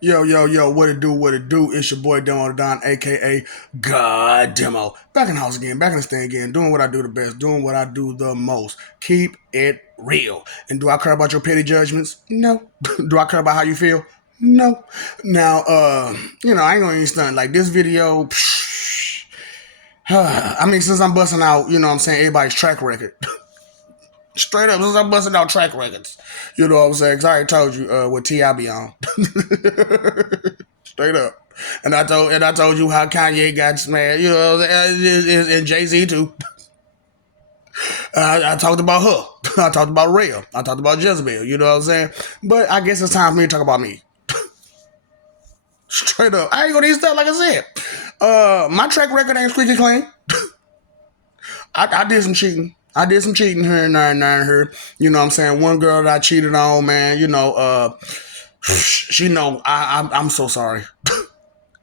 Yo, yo, yo, what it do, what it do? It's your boy Demo Don, aka God Demo. Back in the house again, back in the stand again, doing what I do the best, doing what I do the most. Keep it real. And do I care about your petty judgments? No. Do I care about how you feel? No. Now, I ain't gonna even stunt. Like this video, I mean, since I'm busting out, you know what I'm saying, everybody's track record. Straight up, since I'm busting out track records. You know what I'm saying? Because I already told you what T.I. be on. Straight up. And I told you how Kanye got smashed, you know, and Jay-Z too. I talked about her. I talked about Rhea. I talked about Jezebel, you know what I'm saying? But I guess it's time for me to talk about me. Straight up. I ain't gonna need stuff like I said. My track record ain't squeaky clean. I did some cheating. I did some cheating here and there and there and here. You know what I'm saying? One girl that I cheated on, man, she know I'm so sorry.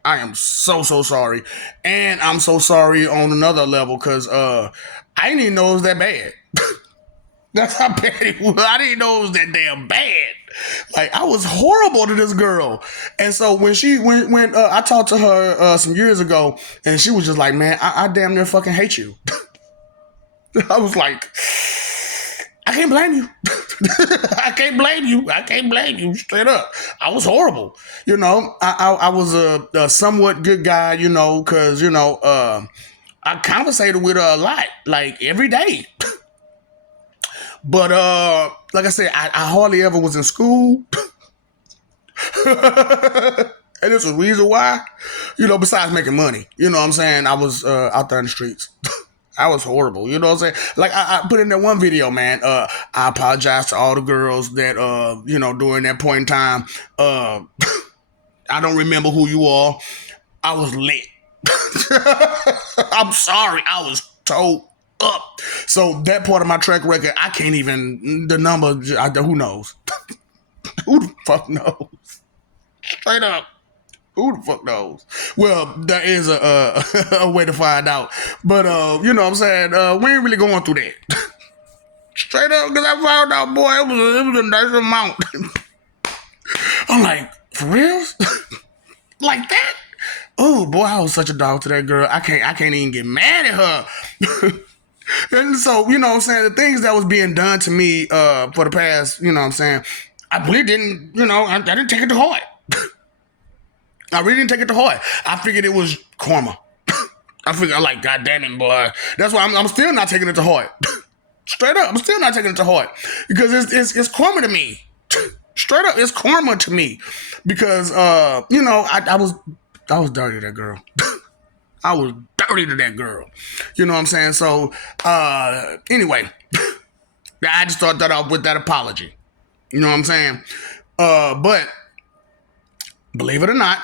I am so sorry. And I'm so sorry on another level because I didn't even know it was that bad. That's how bad it was. I didn't know it was that damn bad. Like I was horrible to this girl. And so when I talked to her some years ago and she was just like, man, I damn near fucking hate you. I was like, I can't blame you. I can't blame you. I can't blame you. Straight up. I was horrible. You know, I was a somewhat good guy, you know, because, I conversated with her a lot, like every day. But like I said, I hardly ever was in school. And there's a reason why, besides making money. You know what I'm saying? I was out there in the streets. I was horrible. You know what I'm saying? Like I put in that one video, man. I apologize to all the girls that during that point in time. I don't remember who you are. I was lit. I'm sorry. I was told up. So that part of my track record, I can't even the number. Who knows? Who the fuck knows? Straight up. Who the fuck knows? Well, there is a way to find out. But, you know what I'm saying? We ain't really going through that. Straight up, because I found out, boy, it was a nice amount. I'm like, for real? Like that? Oh, boy, I was such a dog to that girl. I can't even get mad at her. And so, you know what I'm saying? The things that was being done to me for the past, you know what I'm saying? I really didn't, I didn't take it to heart. I really didn't take it to heart. I figured it was karma. I figured, like, God damn it, boy. That's why I'm still not taking it to heart. Straight up, I'm still not taking it to heart because it's karma to me. Straight up, it's karma to me because I was dirty to that girl. I was dirty to that girl. You know what I'm saying? So anyway, I just start that off with that apology. You know what I'm saying? But believe it or not,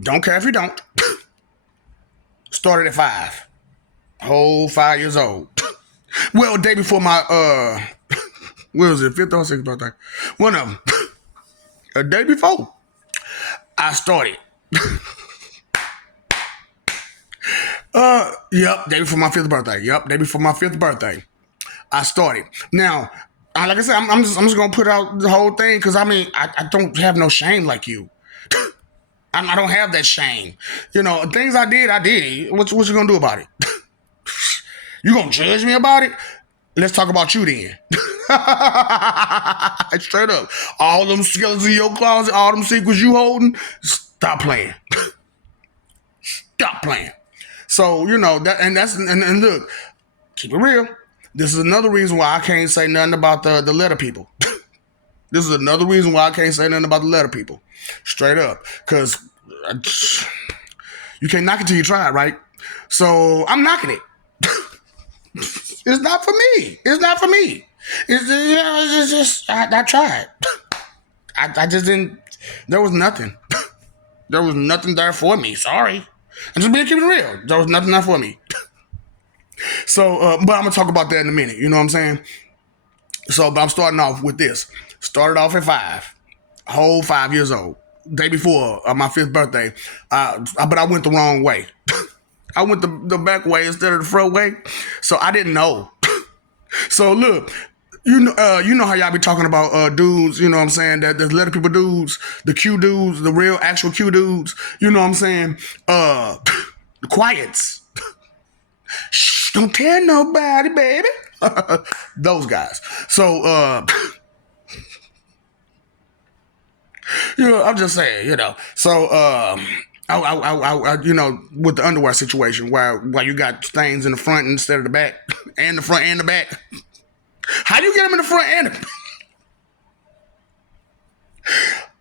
don't care if you don't. Started at 5. Whole 5 years old. Well, day before my what was it, 5th or 6th birthday? One of them. A day before I started. Yep, day before my 5th birthday. Yep, day before my 5th birthday. I started. Now, like I said, I'm just gonna put out the whole thing because I don't have no shame like you. I don't have that shame. Things I did, I did. What you gonna do about it? You gonna judge me about it? Let's talk about you then. Straight up. All them skeletons in your closet, all them secrets you holding, stop playing. Stop playing. So, and look, keep it real. This is another reason why I can't say nothing about the letter people. This is another reason why I can't say nothing about the letter people. Straight up. Because you can't knock it till you try it, right? So I'm knocking it. It's not for me. It's not for me. It's just, I tried. I just didn't, there was nothing. There was nothing there for me. Sorry. I'm just being keeping it real. There was nothing there for me. So, but I'm going to talk about that in a minute. You know what I'm saying? So, but I'm starting off with this. Started off at 5. Whole 5 years old. Day before my 5th birthday. But I went the wrong way. I went the back way instead of the front way. So I didn't know. So look, You know how y'all be talking about dudes, you know what I'm saying, that the letter people dudes, the Q dudes, the real actual Q dudes, you know what I'm saying? The quiets. Shh, don't tell nobody, baby. Those guys. So I'm just saying, So with the underwear situation, where you got stains in the front instead of the back, and the front and the back. How do you get them in the front and the...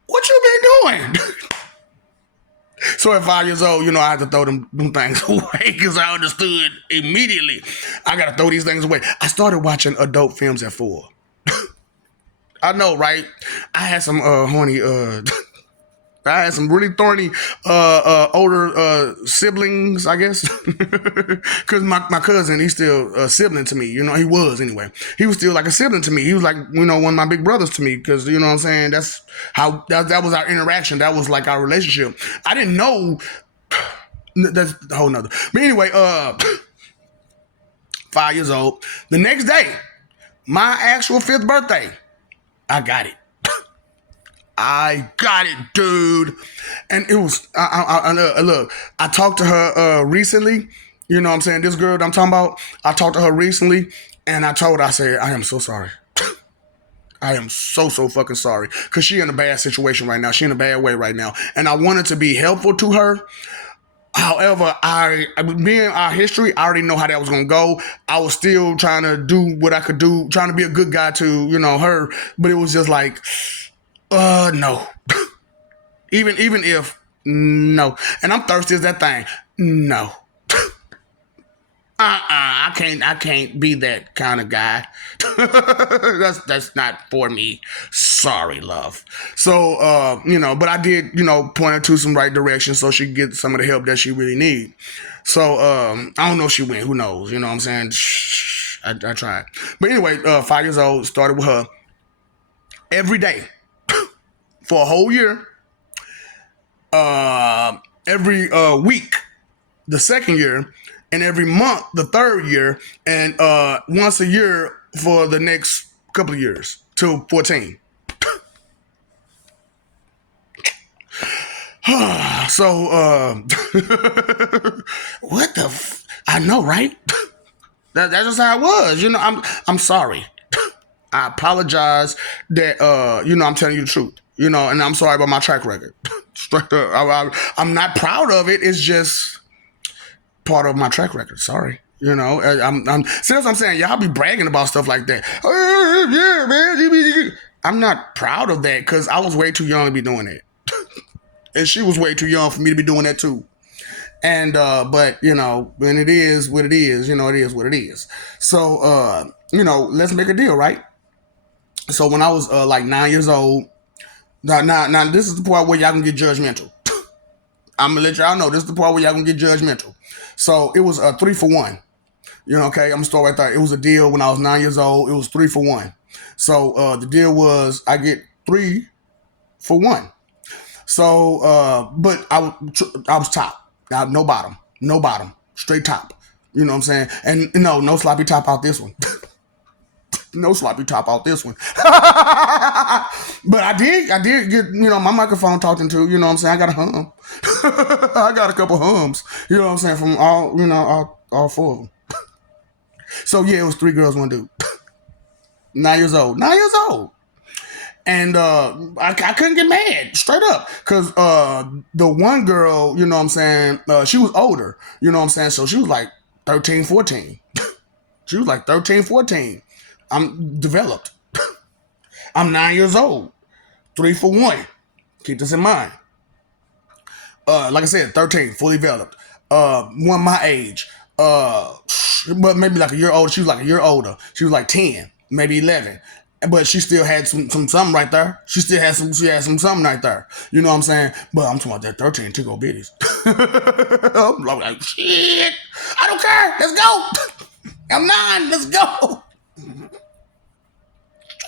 What you been doing? So at 5 years old, I had to throw them things away because I understood immediately. I got to throw these things away. I started watching adult films at 4. I know, right? I had some horny... I had some really thorny older siblings, I guess. Because my cousin, he's still a sibling to me. He was anyway. He was still like a sibling to me. He was like, one of my big brothers to me. Because, you know what I'm saying? That's how, that was our interaction. That was like our relationship. I didn't know. That's a whole nother. But anyway, 5 years old. The next day, my actual 5th birthday, I got it. I got it, dude. And it was, look, I talked to her recently. You know what I'm saying? This girl that I'm talking about, I talked to her recently, and I told her, I said, I am so sorry. I am so fucking sorry. Because she in a bad situation right now. She in a bad way right now. And I wanted to be helpful to her. However, being our history, I already know how that was going to go. I was still trying to do what I could do, trying to be a good guy to, her. But it was just like... no. even if no, and I'm thirsty as that thing. No. I can't be that kind of guy. that's not for me. Sorry, love. So but I did, point her to some right direction so she get some of the help that she really need. So I don't know if she went. Who knows? You know what I'm saying? Shh, I tried. But anyway, 5 years old, started with her every day. For a whole year, every week, the 2nd year, and every month, the 3rd year, and once a year for the next couple of years, till 14. So, what the... I know, right? That's just how it was. I'm sorry. I apologize that, I'm telling you the truth. And I'm sorry about my track record. Straight up. I'm not proud of it. It's just part of my track record. Sorry. I'm see, that's what I'm saying. Y'all be bragging about stuff like that. Yeah, man. I'm not proud of that because I was way too young to be doing it. And she was way too young for me to be doing that too. And, but, when it is what it is, it is what it is. So, let's make a deal, right? So when I was like 9 years old, now this is the part where y'all can get judgmental. I'm gonna let y'all know this is the part where y'all can get judgmental. So it was a 3 for 1. Okay, I'm gonna start right there. It was a deal when I was 9 years old. It was 3 for 1. So the deal was I get 3 for 1. So but I was top. No bottom, straight top. You know what I'm saying? And no sloppy top out this one. No sloppy top out this one. But I did get, my microphone talking to, you know what I'm saying? I got a hum. I got a couple hums, you know what I'm saying, from all 4 of them. So yeah, it was 3 girls, 1 dude. 9 years old. And I couldn't get mad, straight up. Because the one girl, you know what I'm saying, she was older, you know what I'm saying? So she was like 13, 14. She was like 13, 14. I'm developed. I'm 9 years old. 3 for 1. Keep this in mind. Like I said, 13, fully developed. One my age. But maybe like a year older. She was like a year older. She was like 10, maybe 11. But she still had some something right there. She had some something right there. You know what I'm saying? But I'm talking about that 13 tickle bitties. I'm like, shit. I don't care. Let's go. I'm 9. Let's go.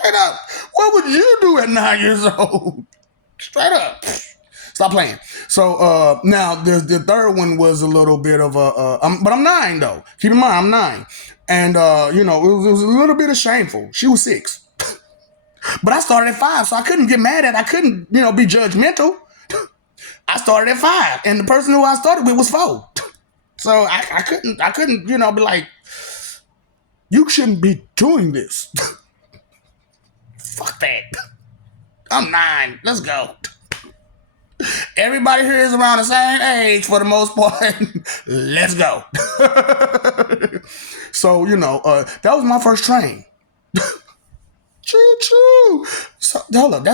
Straight up. What would you do at 9 years old? Straight up. Stop playing. So now the third one was a little bit of but I'm 9 though. Keep in mind I'm 9. And it was a little bit of shameful. She was 6. But I started at 5, so I couldn't get mad at it. I couldn't, be judgmental. I started at 5, and the person who I started with was 4. So I couldn't, be like, you shouldn't be doing this. Fuck that. I'm 9. Let's go. Everybody here is around the same age for the most part. Let's go. So, that was my first train. Choo choo. So, hold up,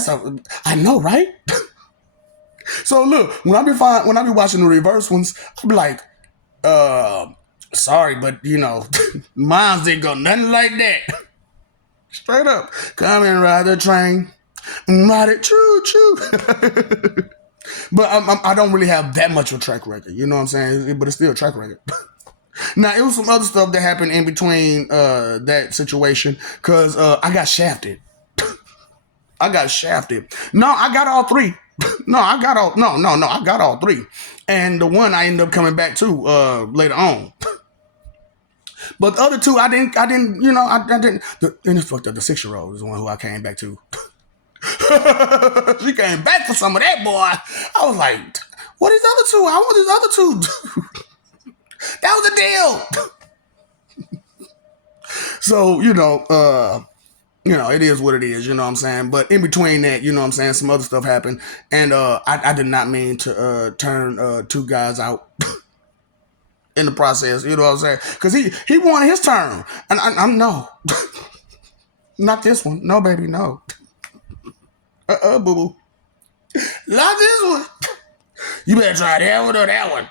I know, right? So look, when I be watching the reverse ones, I'll be like, sorry, but mine didn't go nothing like that. Straight up. Come and ride the train. Ride it, choo choo. But I don't really have that much of a track record. You know what I'm saying? But it's still a track record. Now, it was some other stuff that happened in between that situation because I got shafted. I got shafted. No, I got all 3. I got all 3. And the one I ended up coming back to later on. But the other 2, I didn't, I didn't. And it's fucked up. The 6-year-old is the one who I came back to. She came back for some of that, boy. I was like, what is the other 2? I want these other 2. That was a deal. So, it is what it is, you know what I'm saying? But in between that, you know what I'm saying, some other stuff happened. And I did not mean to turn 2 guys out in the process, you know what I'm saying? Because he wanted his turn. And I'm no. Not this one. No, baby, no. Boo-boo. Not this one. You better try that one or that one.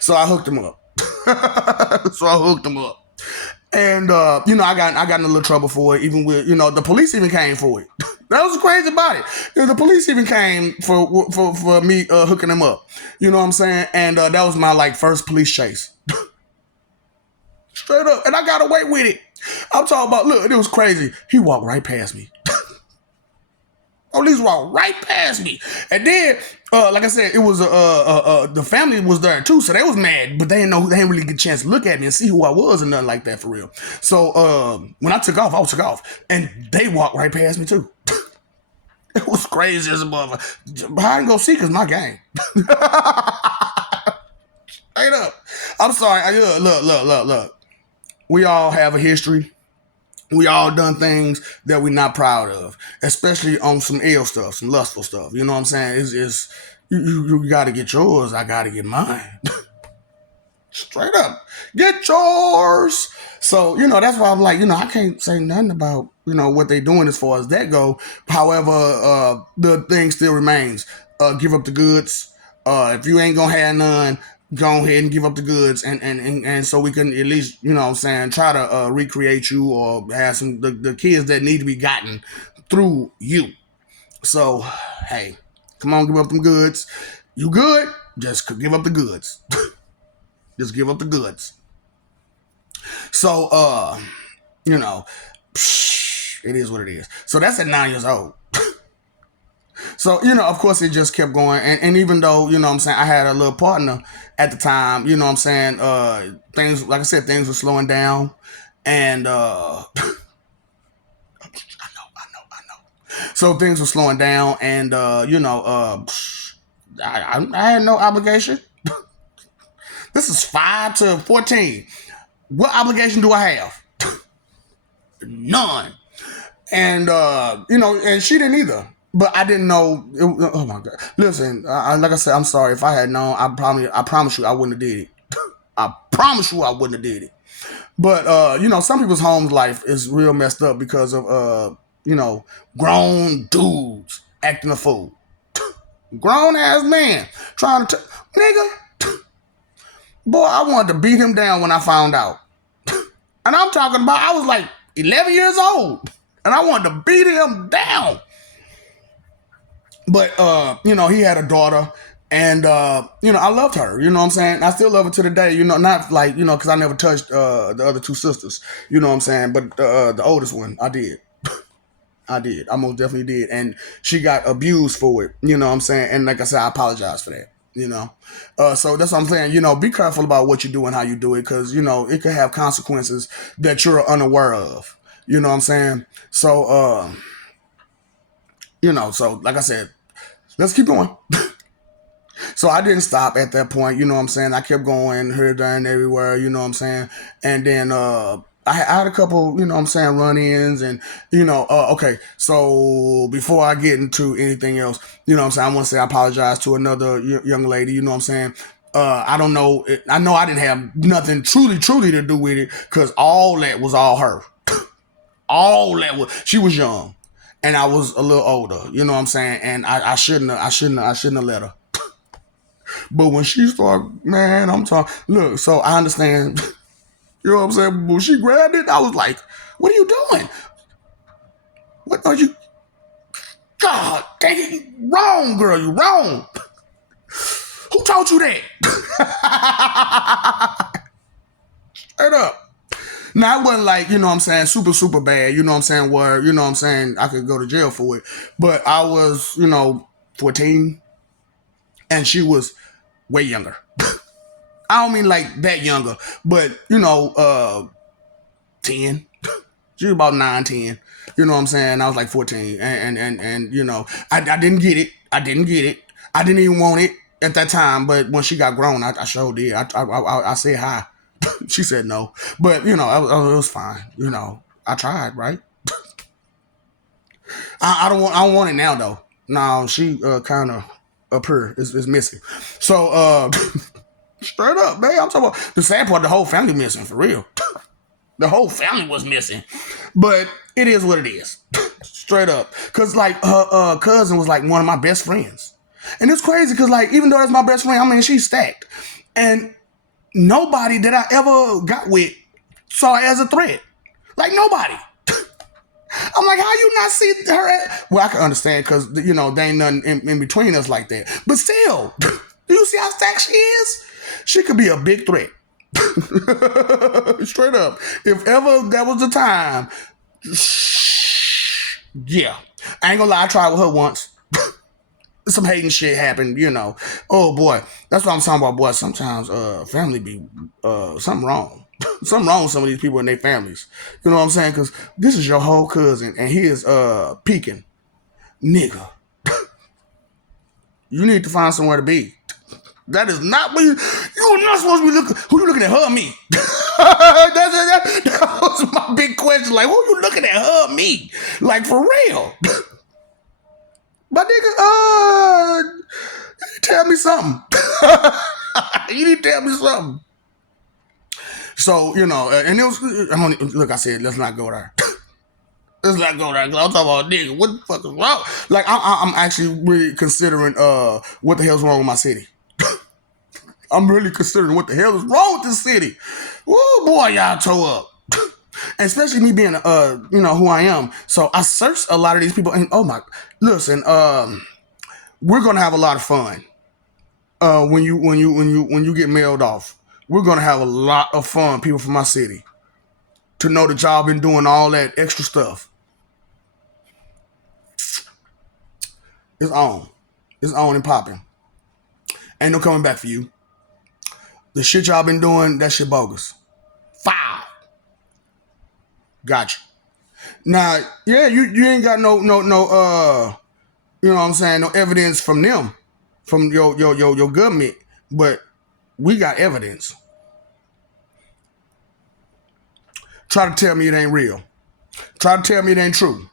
So I hooked him up. And I got in a little trouble for it. Even with the police even came for it. That was crazy about it. The police even came for me hooking him up. You know what I'm saying? And that was my first police chase. Straight up, and I got away with it. I'm talking about. Look, it was crazy. He walked right past me. Police walked right past me, and then, like I said, it was the family was there too, so they was mad, but they didn't really get a chance to look at me and see who I was and nothing like that for real. So when I took off, and they walked right past me too. It was crazy as a motherfucker. Hide and go seek is my game. Straight up. I'm sorry. Look. We all have a history. We all done things that we're not proud of, especially on some ill stuff, some lustful stuff. You know what I'm saying? It's you got to get yours. I got to get mine. Straight up, get yours. So that's why I'm like, I can't say nothing about what they doing as far as that go. However, the thing still remains. Give up the goods. If you ain't gonna have none, go ahead and give up the goods, and so we can at least, try to recreate you or have some the kids that need to be gotten through you. So, hey, come on, give up them goods. You good? Just give up the goods. Just give up the goods. So, it is what it is. So that's at 9 years old. So, of course it just kept going. And even though, I had a little partner at the time, things, like I said, things were slowing down. And, I know. So things were slowing down and, I had no obligation. This is 5 to 14. What obligation do I have? None. And, and she didn't either. But I didn't know. Oh my God! Listen, like I said, I'm sorry if I had known. I promise you, I wouldn't have did it. I promise you, I wouldn't have did it. But some people's home life is real messed up because of grown dudes acting a fool. Grown ass man trying to nigga. Boy, I wanted to beat him down when I found out. And I'm talking about I was like 11 years old, and I wanted to beat him down. But, he had a daughter and, I loved her, you know what I'm saying? I still love her to the day, not like, because I never touched the other 2 sisters, you know what I'm saying? But the oldest one, I did. I most definitely did. And she got abused for it, you know what I'm saying? And like I said, I apologize for that. You know, so that's what I'm saying. Be careful about what you do and how you do it, because it could have consequences that you're unaware of. You know what I'm saying? So, so like I said, let's keep going. So I didn't stop at that point, you know what I'm saying? I kept going here, there, and everywhere, you know what I'm saying? And then I had a couple, you know what I'm saying, run-ins and, okay. So before I get into anything else, you know what I'm saying, I want to say I apologize to another young lady, you know what I'm saying? I don't know. I know I didn't have nothing truly to do with it, because all that was all her. All that was, she was young and I was a little older, you know what I'm saying? And I shouldn't have let her. But when she started, man, I'm talking. Look, so I understand. You know what I'm saying? When she grabbed it, I was like, "What are you doing? What are you? God, dang it, you wrong, girl. You wrong. Who taught you that?" Straight up. Now, it wasn't like, you know what I'm saying, super bad. You know what I'm saying? Where, you know what I'm saying, I could go to jail for it. But I was, 14, and she was way younger. I don't mean like that younger, but 10. She was about 9, 10. You know what I'm saying? I was like 14. And I didn't get it. I didn't get it. I didn't even want it at that time. But when she got grown, I sure did. I said hi. She said no. But, it was fine. I tried, right? I don't want it now, though. No, she kind of up here is missing. So, straight up, man. I'm talking about the sad part, the whole family missing, for real. The whole family was missing. But it is what it is. Straight up. Because, like, her cousin was, like, one of my best friends. And it's crazy because, like, even though that's my best friend, I mean, she's stacked. And nobody that I ever got with saw it as a threat. Like, nobody. I'm like, how you not see her? Well, I can understand because, there ain't nothing in between us like that. But still, do you see how stacked she is? She could be a big threat. Straight up. If ever that was the time, yeah. I ain't gonna lie, I tried with her once. Some hating shit happened, Oh boy. That's what I'm talking about, boy. Sometimes family be something wrong. Something wrong with some of these people and their families. You know what I'm saying? Because this is your whole cousin and he is peeking. Nigga. You need to find somewhere to be. That is not what you're not supposed to be looking. Who you looking at, her or me? that was my big question. Like, who you looking at, her or me? Like, for real. But nigga, you need to tell me something. You need to tell me something. So, and it was, look, I said, let's not go there. Let's not go there. I'm talking about, nigga, what the fuck is wrong? Like, I'm actually really considering what the hell's wrong with my city. I'm really considering what the hell is wrong with this city. Woo, boy, y'all toe up. And especially me being, who I am. So I searched a lot of these people, and listen, we're gonna have a lot of fun. When you get mailed off, we're gonna have a lot of fun. People from my city, to know that y'all been doing all that extra stuff. It's on and popping. Ain't no coming back for you. The shit y'all been doing, that shit bogus. Foul. Gotcha. Now, yeah, you ain't got no you know what I'm saying, no evidence from them, from your government, but we got evidence. Try to tell me it ain't real. Try to tell me it ain't true.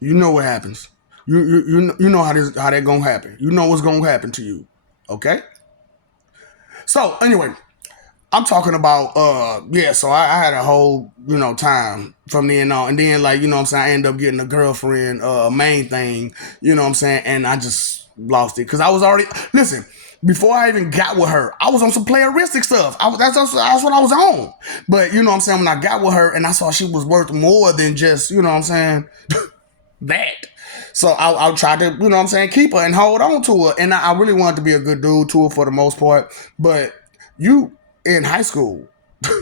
You know what happens. You know how that gonna happen. You know what's gonna happen to you. Okay? So anyway, I'm talking about so I had a whole, time from then on. And then, like, what I'm saying, I ended up getting a girlfriend, main thing, what I'm saying, and I just lost it. Cause I was already, listen, before I even got with her, I was on some playeristic stuff. That's what I was on. But what I'm saying, when I got with her and I saw she was worth more than just, what I'm saying, that. So I'll try to, what I'm saying, keep her and hold on to her. And I really wanted to be a good dude to her for the most part. But you in high school,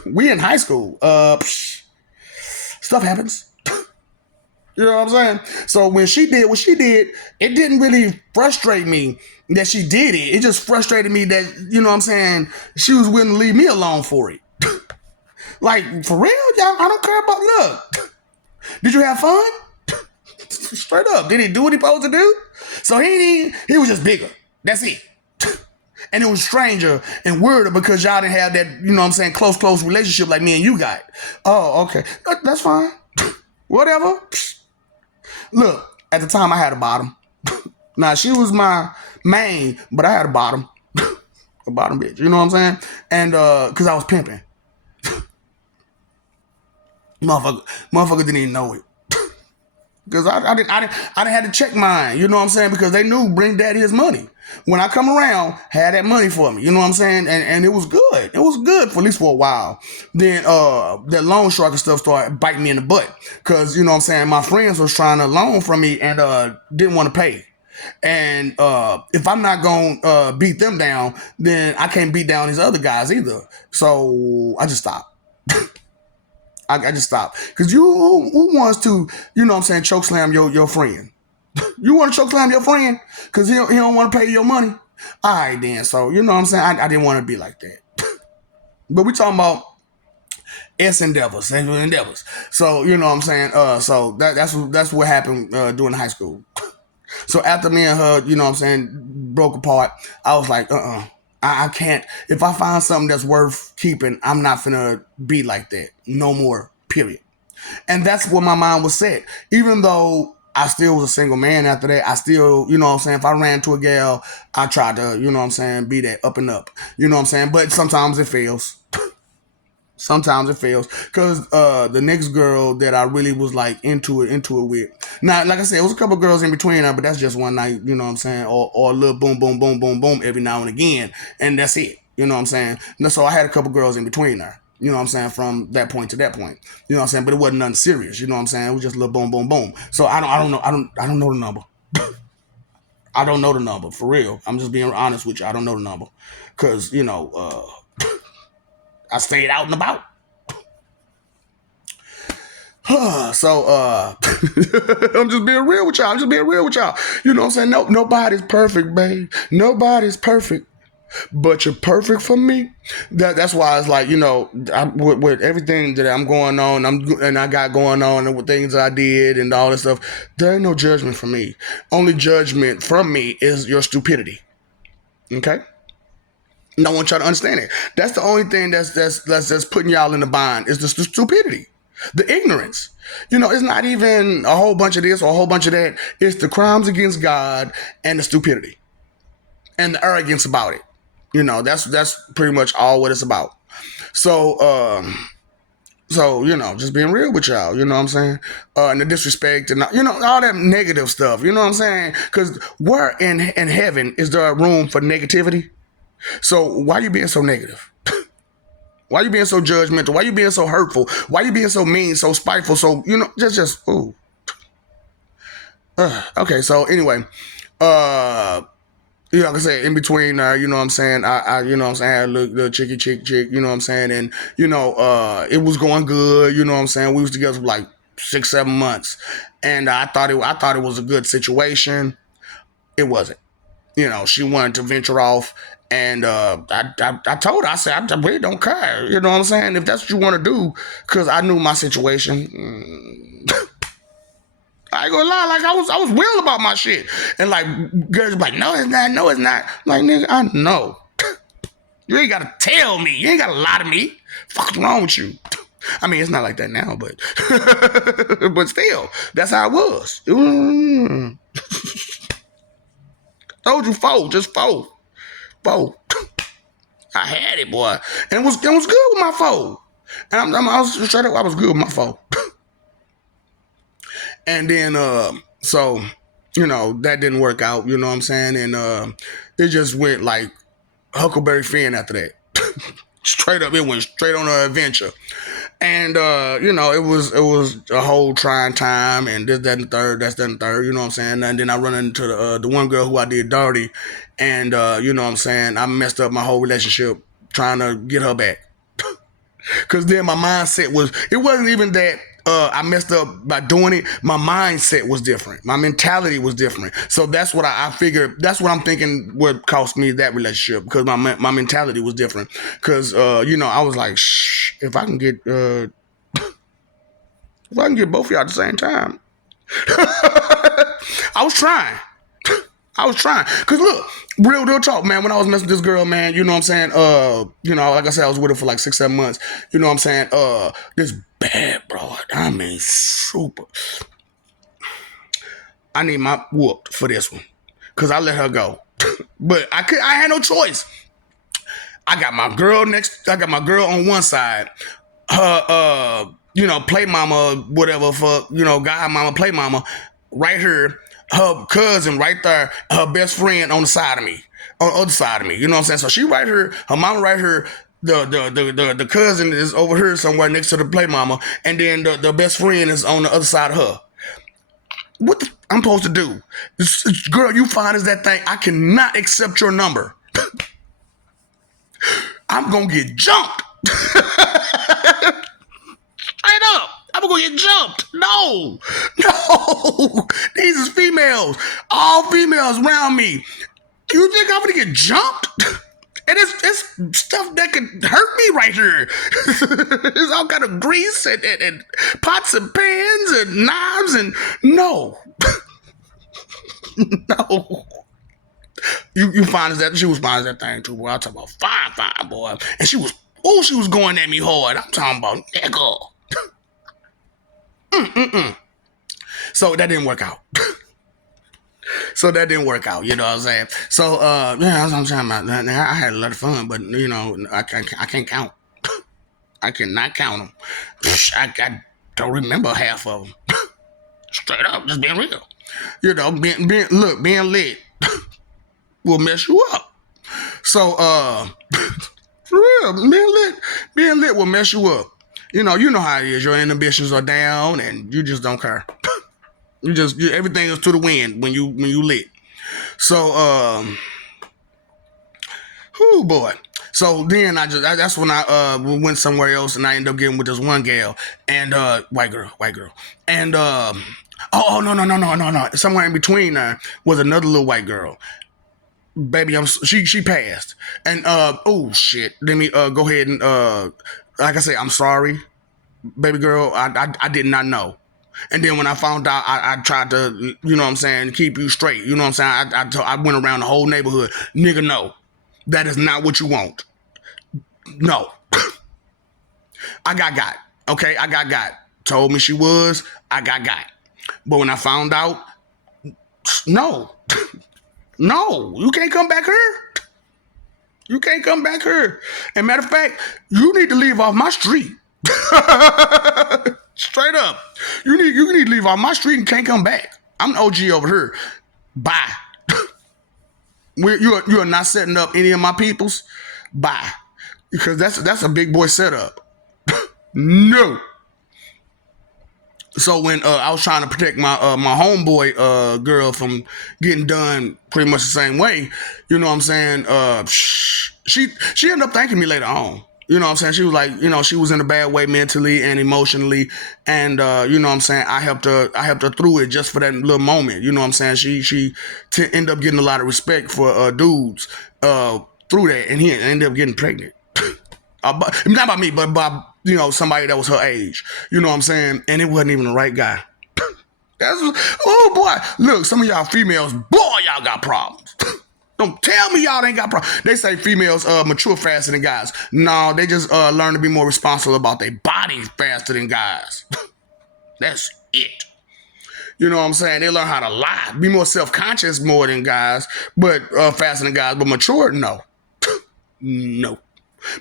we in high school, stuff happens. You know what I'm saying? So when she did what she did, it didn't really frustrate me that she did it. It just frustrated me that, you know what I'm saying, she was willing to leave me alone for it. Like, for real? Y'all, I don't care about look. Did you have fun? Straight up. Did he do what he supposed to do? So he was just bigger. That's it. And it was stranger and weirder because y'all didn't have that, you know what I'm saying, close relationship like me and you got. Oh, okay. That's fine. Whatever. Look, at the time I had a bottom. Now, she was my main, but I had a bottom. A bottom bitch. You know what I'm saying? And, because I was pimping. Motherfucker didn't even know it. Because I didn't have to check mine, you know what I'm saying? Because they knew bring daddy his money. When I come around, had that money for me, you know what I'm saying? And it was good. It was good for at least for a while. Then that loan shark and stuff started biting me in the butt. Because, you know what I'm saying, my friends was trying to loan from me and didn't want to pay. And if I'm not gonna beat them down, then I can't beat down these other guys either. So I just stopped. I just stopped. Because who wants to, you know what I'm saying, choke slam your friend? You want to choke slam your friend? Because he don't want to pay your money? All right, then. So, you know what I'm saying? I didn't want to be like that. But we talking about endeavors. So, you know what I'm saying? So that's what happened during high school. So after me and her, you know what I'm saying, broke apart, I was like, I can't. If I find something that's worth keeping, I'm not finna be like that. No more, period. And that's where my mind was set. Even though I still was a single man after that, I still, you know what I'm saying, if I ran to a gal, I tried to, you know what I'm saying, be that up and up. You know what I'm saying? But sometimes it fails. Sometimes it fails because the next girl that I really was like into it with. Now, like I said, it was a couple girls in between her, but that's just one night, you know what I'm saying, or a little boom, boom, boom, boom, boom every now and again, and that's it. You know what I'm saying? And so I had a couple girls in between her. You know what I'm saying? From that point to that point. You know what I'm saying? But it wasn't nothing serious. You know what I'm saying? It was just a little boom, boom, boom. So I don't know the number. I don't know the number for real. I'm just being honest with you. I don't know the number because you know. I stayed out and about. So I'm just being real with y'all. You know what I'm saying? No, nobody's perfect, babe. Nobody's perfect. But you're perfect for me. That's why it's like, you know, with everything that I'm going on, I got going on, and with things I did and all this stuff, there ain't no judgment from me. Only judgment from me is your stupidity. Okay? No one try to understand it. That's the only thing that's putting y'all in the bind is the stupidity, the ignorance. You know, it's not even a whole bunch of this or a whole bunch of that. It's the crimes against God and the stupidity and the arrogance about it. You know, that's pretty much all what it's about. So, you know, just being real with y'all, you know what I'm saying? And the disrespect and, you know, all that negative stuff, you know what I'm saying? Because where in heaven is there room for negativity? So why you being so negative? Why you being so judgmental? Why you being so hurtful? Why you being so mean, so spiteful? So, you know, just ooh. Okay, so anyway, you know, like I said, in between, you know what I'm saying, I you know what I'm saying, I had a little chick, you know what I'm saying, and, you know, it was going good, you know what I'm saying, we was together for like 6-7 months, and I thought it was a good situation. It wasn't. You know, she wanted to venture off, and I told her, I said, I really don't care. You know what I'm saying? If that's what you want to do, because I knew my situation. I ain't gonna lie, like I was real about my shit, and like girls be like, no, it's not. Like, nigga, I know. You ain't gotta tell me. You ain't gotta lie to me. Fuck's wrong with you? I mean, it's not like that now, but but still, that's how it was. Told you just four. I had it, boy, and it was good with my foe. And I was straight up, I was good with my foe. And then, so, you know, that didn't work out. You know what I'm saying? And it just went like Huckleberry Finn after that. Straight up, it went straight on an adventure. And you know, it was a whole trying time, and this, that, and the third, you know what I'm saying? And then I run into the one girl who I did dirty, and you know what I'm saying, I messed up my whole relationship trying to get her back. Cause then my mindset was, it wasn't even that I messed up by doing it. My mindset was different. My mentality was different. So that's what I figured. That's what I'm thinking. What cost me that relationship because my mentality was different. Because I was like, shh, if I can get both of y'all at the same time, I was trying. I was trying. Cause look, real talk, man. When I was messing with this girl, man, you know what I'm saying? Like I said, I was with her for like 6-7 months. You know what I'm saying? This bad broad. I mean, super. I need my whooped for this one. Cause I let her go. But I had no choice. I got my girl on one side. Her play mama, whatever for, guy mama, play mama, right here. Her cousin right there, her best friend on the side of me, on the other side of me. You know what I'm saying? So she right here, her mama right here, the cousin is over here somewhere next to the play mama, and then the best friend is on the other side of her. What I'm supposed to do? Girl, you fine as that thing. I cannot accept your number. I'm gonna get jumped. Straight up. I'm gonna get jumped. No. These is females. All females around me. You think I'm gonna get jumped? And it's stuff that could hurt me right here. There's all kind of grease and pots and pans and knives and no. No. You fine as that? She was fine as that thing too, boy. I'm talking about fine, boy. And she was going at me hard. I'm talking about nigga. So that didn't work out. You know what I'm saying? So that's what I'm talking about. I had a lot of fun, but I can't count. I cannot count them. I don't remember half of them. Straight up, just being real. Being lit will mess you up. So for real, being lit will mess you up. You know how it is. Your inhibitions are down, and you just don't care. Everything is to the wind when you lit. So, whoo boy. So then that's when I went somewhere else, and I ended up getting with this one gal and white girl, and no. Somewhere in between there was another little white girl. Baby, she passed, and oh shit. Let me go ahead and like I say, I'm sorry, baby girl. I did not know. And then when I found out, I tried to, you know what I'm saying, keep you straight. You know what I'm saying? I went around the whole neighborhood. Nigga, no. That is not what you want. No. I got. Okay? I got. Told me she was. I got. But when I found out, no. No. You can't come back here. You can't come back here. And matter of fact, you need to leave off my street. Straight up. You need to leave off my street and can't come back. I'm the OG over here. Bye. You are not setting up any of my peoples. Bye. Because that's a big boy setup. No. So when I was trying to protect my homeboy girl from getting done pretty much the same way, you know what I'm saying? She ended up thanking me later on. You know what I'm saying? She was like, she was in a bad way mentally and emotionally. And, you know what I'm saying? I helped her through it just for that little moment. You know what I'm saying? She ended up getting a lot of respect for dudes through that. And he ended up getting pregnant. Not by me, but by, somebody that was her age. You know what I'm saying? And it wasn't even the right guy. Oh, boy. Look, some of y'all females, boy, y'all got problems. Don't tell me y'all ain't got problems. They say females mature faster than guys. No, they just learn to be more responsible about their bodies faster than guys. That's it. You know what I'm saying? They learn how to lie, be more self-conscious more than guys, but faster than guys. But mature, no. No.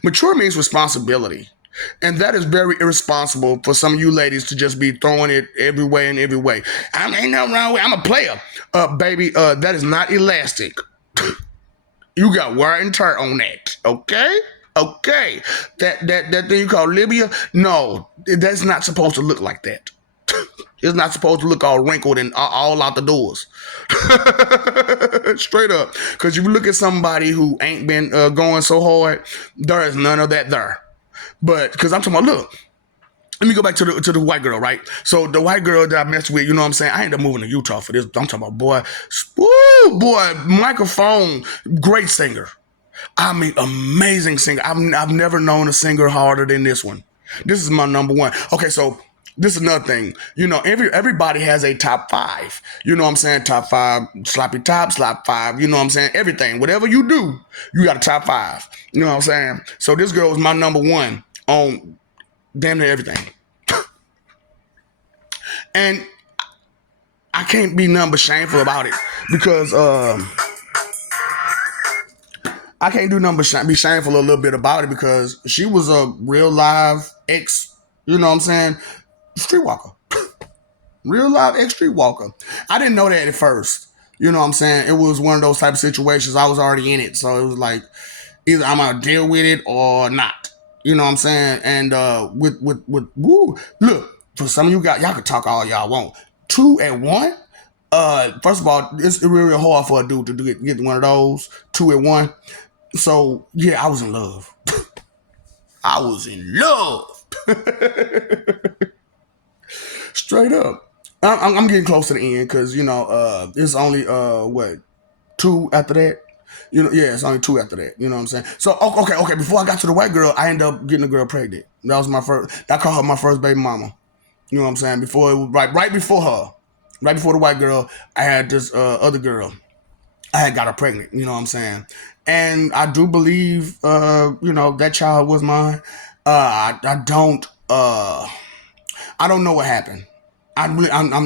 Mature means responsibility. And that is very irresponsible for some of you ladies to just be throwing it every way and every way. Ain't nothing wrong with it. I'm a player. Baby, that is not elastic. You got wear and tear on that, okay? Okay. That thing you call Libya, no, that's not supposed to look like that. It's not supposed to look all wrinkled and all out the doors. Straight up. Because if you look at somebody who ain't been going so hard, there is none of that there. But, because I'm talking about, look, let me go back to the white girl, right? So the white girl that I messed with, you know what I'm saying? I ended up moving to Utah for this. I'm talking about boy, microphone, great singer. I mean, amazing singer. I've never known a singer harder than this one. This is my number one. Okay, so this is another thing. You know, everybody has a top five. You know what I'm saying? Top five, sloppy top, slop five. You know what I'm saying? Everything, whatever you do, you got a top five. You know what I'm saying? So this girl was my number one on damn near everything. And I can't be nothing but shameful about it because I can't do nothing but be shameful a little bit about it because she was a real live ex, you know what I'm saying, streetwalker. Real live ex streetwalker. I didn't know that at first. You know what I'm saying? It was one of those type of situations. I was already in it. So it was like either I'm gonna deal with it or not. You know what I'm saying? And with woo, look, for some of you guys, y'all can talk all y'all want. 2 at 1? First of all, it's really hard for a dude to get one of those 2 at 1. So yeah, I was in love. I was in love. Straight up. I'm getting close to the end because you know it's only what 2 after that. You know, yeah, it's only 2 after that. You know what I'm saying? So okay. Before I got to the white girl, I ended up getting a girl pregnant. That was my first. I called her my first baby mama. You know what I'm saying? Before it was right before her, right before the white girl, I had this other girl. I had got her pregnant. You know what I'm saying? And I do believe, you know, that child was mine. I don't. I don't know what happened. I'm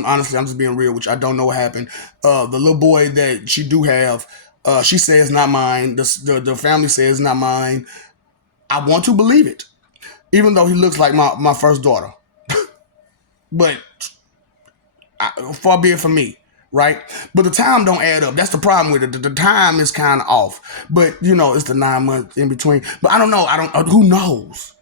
honestly, I'm just being real, which I don't know what happened. The little boy that she do have, she says not mine. The family says not mine. I want to believe it, even though he looks like my first daughter. But far be it from me, right? But the time don't add up. That's the problem with it. The time is kind of off. But you know, it's the 9 months in between. But I don't know. I don't. Who knows?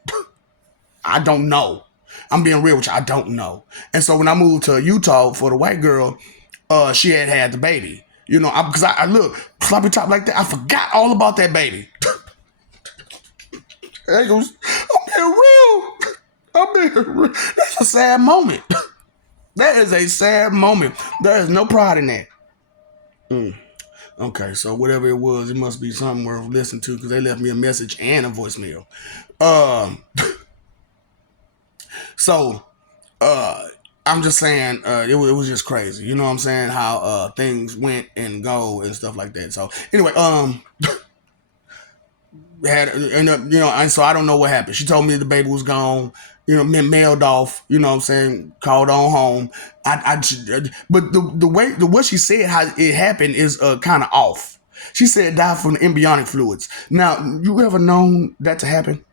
I don't know. I'm being real with you. I don't know. And so when I moved to Utah for the white girl, she had the baby. You know, because I look sloppy top like that. I forgot all about that baby. I'm being real. I'm being real. That's a sad moment. That is a sad moment. There is no pride in that. Okay, so whatever it was, it must be something worth listening to because they left me a message and a voicemail. So I'm just saying, it was just crazy. You know what I'm saying? How things went and go and stuff like that. So anyway, you know, and so I don't know what happened. She told me the baby was gone. You know, mailed off. You know what I'm saying? Called on home. But the way what she said how it happened is kind of off. She said died from the embryonic fluids. Now, you ever known that to happen?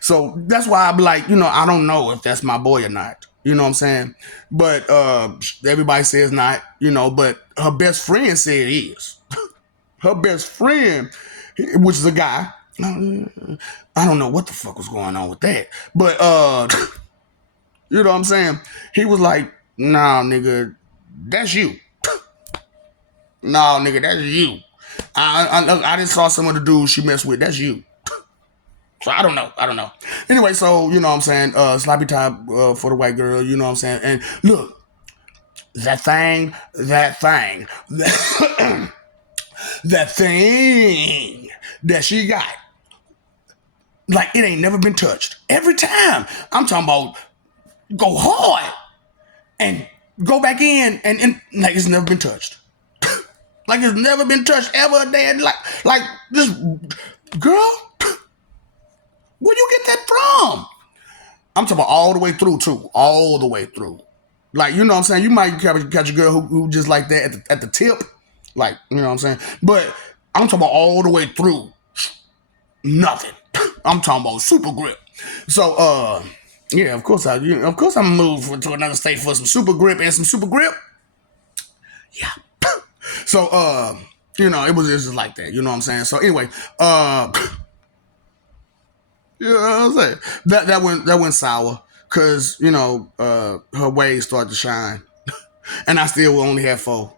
So that's why I'm like, you know, I don't know if that's my boy or not. You know what I'm saying? But everybody says not, you know, but her best friend said it is. Her best friend, which is a guy. I don't know what the fuck was going on with that. But you know what I'm saying? He was like, nah, nigga, that's you. Nah, nigga, that's you. I just saw some of the dudes she messed with. That's you. So I don't know. Anyway, so you know what I'm saying, sloppy top for the white girl, you know what I'm saying? And look, that thing, that thing that she got, like it ain't never been touched. Every time I'm talking about go hard and go back in and like it's never been touched. Like it's never been touched ever a day. Like this girl. Where you get that from? I'm talking about all the way through too. All the way through. Like, you know what I'm saying? You might catch a girl who just like that at the tip. Like, you know what I'm saying? But I'm talking about all the way through. Nothing. I'm talking about super grip. So, yeah, of course I'm gonna move to another state for some super grip and some super grip. Yeah. So, you know, it was just like that. You know what I'm saying? So anyway, you know what I'm saying? That went sour because you know her waves started to shine, and I still only have 4.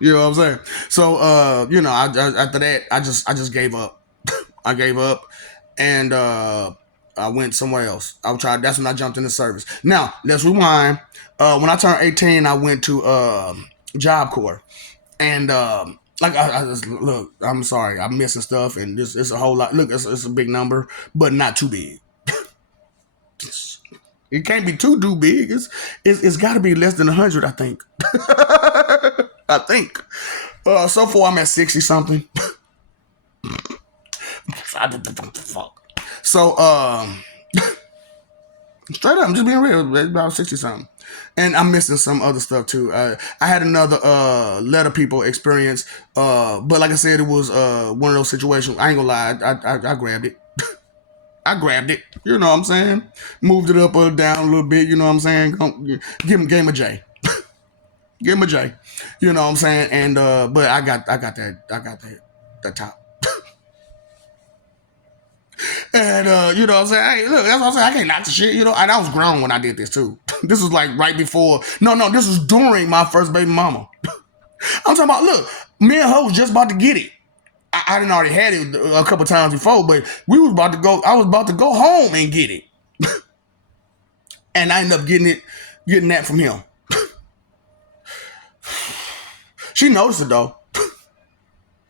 You know what I'm saying? So you know, after that, I just gave up. I gave up, and I went somewhere else. That's when I jumped into service. Now let's rewind. When I turned 18, I went to Job Corps, and like I just look. I'm sorry, I'm missing stuff, and this it's a whole lot. Look, it's a big number, but not too big. It can't be too big. It's got to be less than 100, I think. I think. So far, I'm at 60 something. Fuck. So, straight up, I'm just being real. About 60 something. And I'm missing some other stuff too. I had another letter people experience. But like I said, it was one of those situations. I ain't gonna lie, I grabbed it. I grabbed it. You know what I'm saying? Moved it up or down a little bit. You know what I'm saying? Give him game of J. Give him a J. You know what I'm saying? And but I got that top. And you know what I'm saying? Hey, look, that's what I'm saying. I can't knock the shit, you know. And I was grown when I did this too. This was like right before. No, this was during my first baby mama. I'm talking about, look, me and her was just about to get it. I didn't already had it a couple times before, but we was about to go. I was about to go home and get it, and I ended up getting that from him. She noticed it though,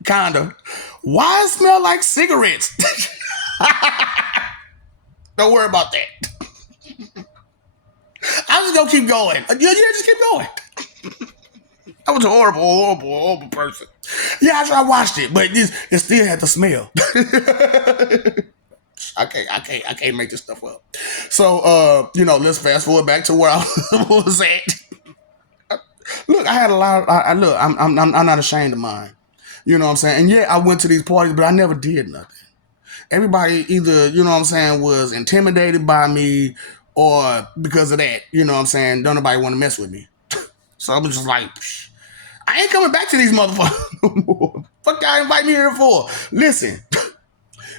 kinda. Why it smell like cigarettes? Don't worry about that. I'm just gonna keep going. Yeah, just keep going. I was a horrible person. Yeah, I watched it, but it still had the smell. I can't make this stuff up. So, you know, let's fast forward back to where I was at. Look, I had a lot. Look, I'm not ashamed of mine. You know what I'm saying? And yeah, I went to these parties, but I never did nothing. Everybody either, you know what I'm saying, was intimidated by me or because of that. You know what I'm saying? Don't nobody want to mess with me. So I'm just like, I ain't coming back to these motherfuckers no more. Fuck y'all invite me here for. Listen.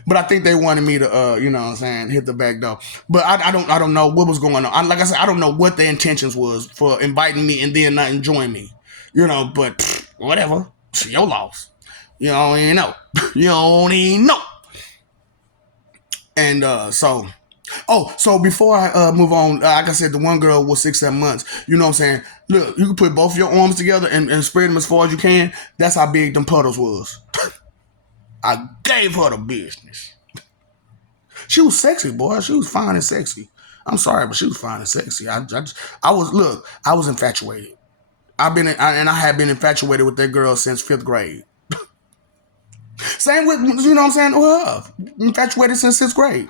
But I think they wanted me to, you know what I'm saying, hit the back door. But I don't know what was going on. Like I said, I don't know what their intentions was for inviting me and then not enjoying me. You know, but whatever. It's your loss. You don't even know. You don't even know. And so before I move on, like I said, the one girl was 6-7 months. You know what I'm saying? Look, you can put both of your arms together and spread them as far as you can. That's how big them puddles was. I gave her the business. She was sexy, boy. She was fine and sexy. I'm sorry, but she was fine and sexy. I was infatuated. I have been infatuated with that girl since 5th grade. Same with, you know what I'm saying? Well, infatuated since 5th grade.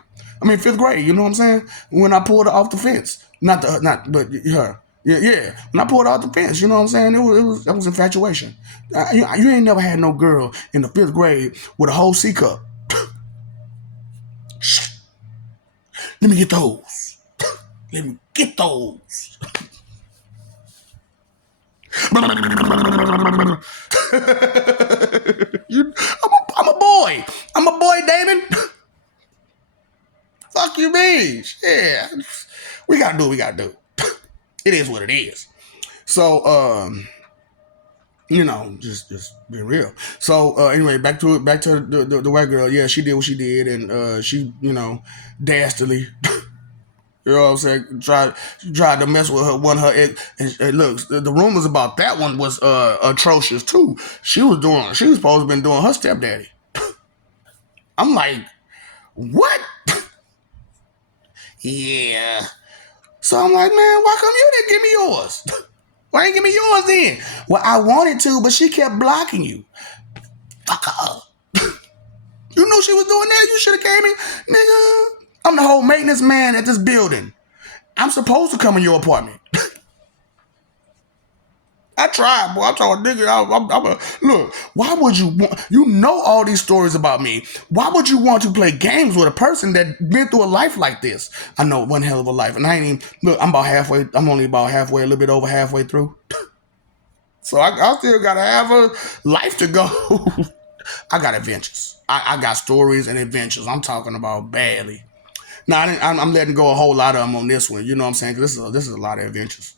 You know what I'm saying? When I pulled her off the fence. But her. Yeah. When I pulled her off the fence, you know what I'm saying? That was infatuation. You ain't never had no girl in the 5th grade with a whole C cup. Let me get those. I'm a boy. I'm a boy, Damon. Fuck you, mean? Yeah. We gotta do what we gotta do. It is what it is. So, you know, just being real. So, anyway, back to the white girl. Yeah, she did what she did, and she, you know, dastardly. You know what I'm saying? Tried to mess with her one of her. And look, the rumors about that one was atrocious too. She was supposed to have been doing her stepdaddy. I'm like, what? Yeah. So I'm like, man, why come you didn't give me yours? Why ain't give me yours then? Well, I wanted to, but she kept blocking you. Fuck her. You knew she was doing that? You should have came in. Nigga, I'm the whole maintenance man at this building. I'm supposed to come in your apartment. I tried, boy. I'm talking, nigga. Look, why would you want, you know all these stories about me. Why would you want to play games with a person that been through a life like this? I know, one hell of a life. And I ain't even, look, I'm only about halfway, a little bit over halfway through. So I still got to have a life to go. I got adventures. I got stories and adventures. I'm talking about badly. Now, I'm letting go a whole lot of them on this one. You know what I'm saying? This is a lot of adventures.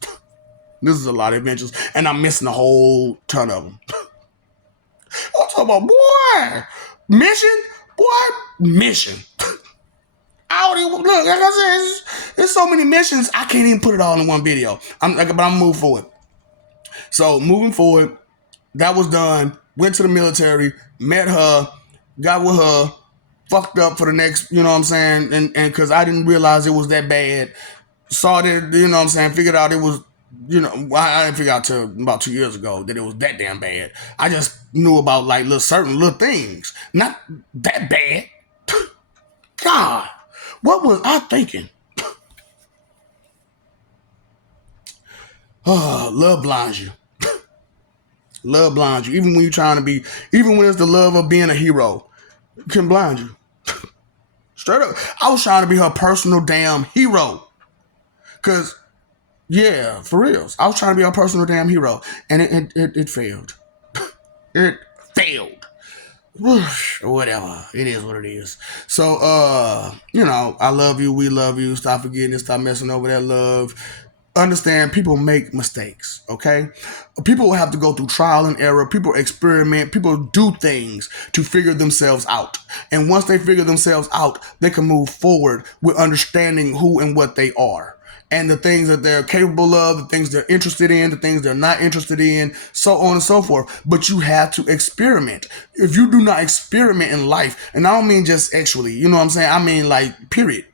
This is a lot of adventures, and I'm missing a whole ton of them. I'm talking about, boy, mission. I don't even look. Like I said, there's so many missions. I can't even put it all in one video. But I'm moving forward. So moving forward, that was done. Went to the military, met her, got with her, fucked up for the next. You know what I'm saying? And because I didn't realize it was that bad. Saw that, you know what I'm saying? Figured out it was. I didn't figure out till about 2 years ago that it was that damn bad. I just knew about like certain little things, not that bad. God, what was I thinking? Oh, love blinds you. Love blinds you. Even when you're trying to be, even when it's the love of being a hero, it can blind you. Straight up. I was trying to be her personal damn hero. Cause, yeah, for reals. I was trying to be her personal damn hero. And it failed. It failed. Whatever. It is what it is. So, I love you. We love you. Stop forgetting it. Stop messing over that love. Understand, people make mistakes, okay? People have to go through trial and error. People experiment. People do things to figure themselves out. And once they figure themselves out, they can move forward with understanding who and what they are. And the things that they're capable of, the things they're interested in, the things they're not interested in, so on and so forth. But you have to experiment. If you do not experiment in life, and I don't mean just sexually, you know what I'm saying? I mean like period.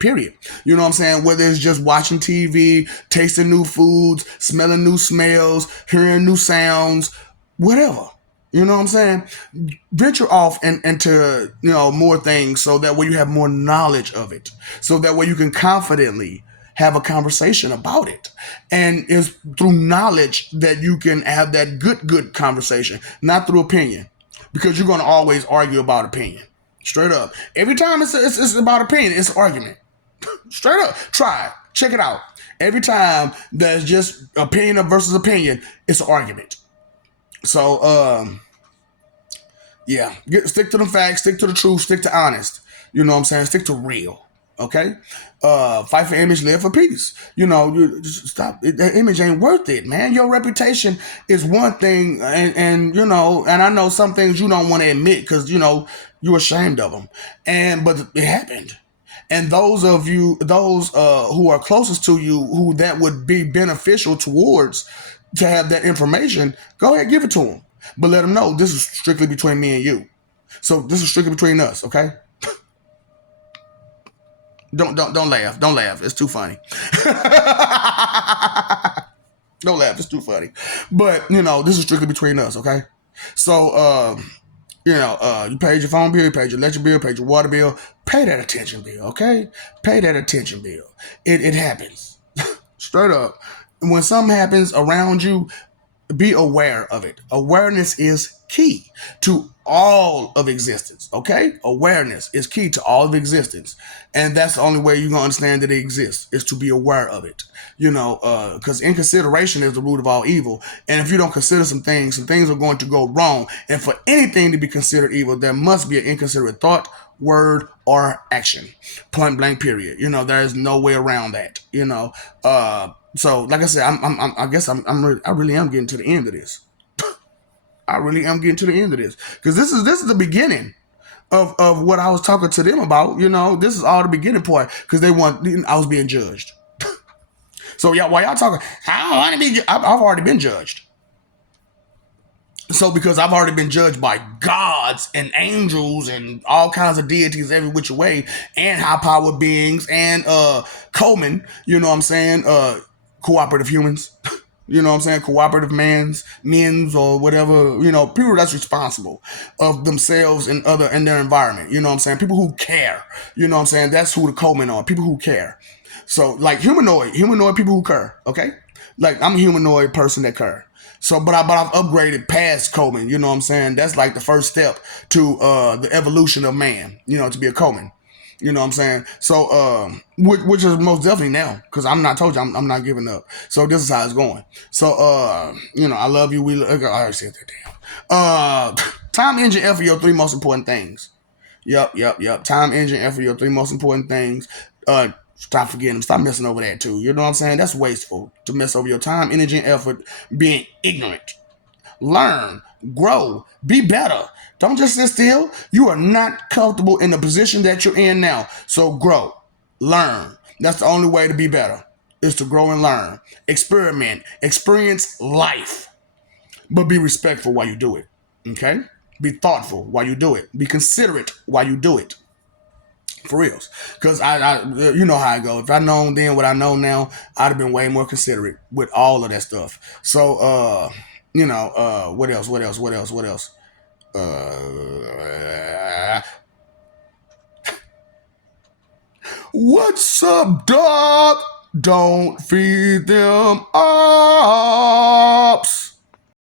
You know what I'm saying? Whether it's just watching TV, tasting new foods, smelling new smells, hearing new sounds, whatever. You know what I'm saying? Venture off into, more things so that way you have more knowledge of it. So that way you can confidently have a conversation about it. And it's through knowledge that you can have that good conversation, not through opinion. Because you're going to always argue about opinion. Straight up. Every time it's about opinion, it's argument. Straight up. Try it. Check it out. Every time there's just opinion versus opinion, it's an argument. So, stick to the facts, stick to the truth, stick to honest. You know what I'm saying? Stick to real. Okay, fight for image, live for peace. You just stop. That image ain't worth it, man. Your reputation is one thing, and I know some things you don't want to admit because you're ashamed of them, but it happened. And those of you, who are closest to you, who that would be beneficial towards, to have that information, go ahead, give it to them, but let them know this is strictly between me and you. So this is strictly between us, okay? Don't laugh. Don't laugh. It's too funny. Don't laugh. It's too funny. But this is strictly between us, okay? So you paid your phone bill, you paid your electric bill, paid your water bill, pay that attention bill, okay? Pay that attention bill. It happens. Straight up. When something happens around you, be aware of it. Awareness is key to all of existence, okay? Awareness is key to all of existence. And that's the only way you're going to understand that it exists, is to be aware of it. Because inconsideration is the root of all evil. And if you don't consider some things are going to go wrong. And for anything to be considered evil, there must be an inconsiderate thought, word, or action. Point blank, period. There is no way around that. So, like I said, I really am getting to the end of this. I really am getting to the end of this because this is the beginning of what I was talking to them about. This is all the beginning part because I was being judged. So while y'all talking, I don't want to be. I've already been judged. So because I've already been judged by gods and angels and all kinds of deities every which way, and high power beings and Coleman, you know what I'm saying? Cooperative humans. You know what I'm saying? Cooperative men's or whatever, people that's responsible of themselves and their environment. You know what I'm saying? People who care. You know what I'm saying? That's who the Coleman are. People who care. So like humanoid people who care. Okay? Like I'm a humanoid person that care. So, but I've upgraded past Coleman. You know what I'm saying? That's like the first step to the evolution of man. To be a Coleman. You know what I'm saying? So, which is most definitely now, because I'm not I'm not giving up. So this is how it's going. So, I love you. I already said that. Damn. Time, engine, effort, your three most important things. Yep. Time, engine, effort, your three most important things. Stop forgetting them. Stop messing over that too. You know what I'm saying? That's wasteful to mess over your time, energy, and effort being ignorant. Learn, grow, be better. Don't just sit still. You are not comfortable in the position that you're in now. So grow, learn. That's the only way to be better, is to grow and learn. Experiment, experience life, but be respectful while you do it. Okay? Be thoughtful while you do it. Be considerate while you do it. For reals. Because you know how I go. If I known then what I know now, I'd have been way more considerate with all of that stuff. So, what else? What else? What else? What else? Uh, What's up, dog? Don't feed them ops.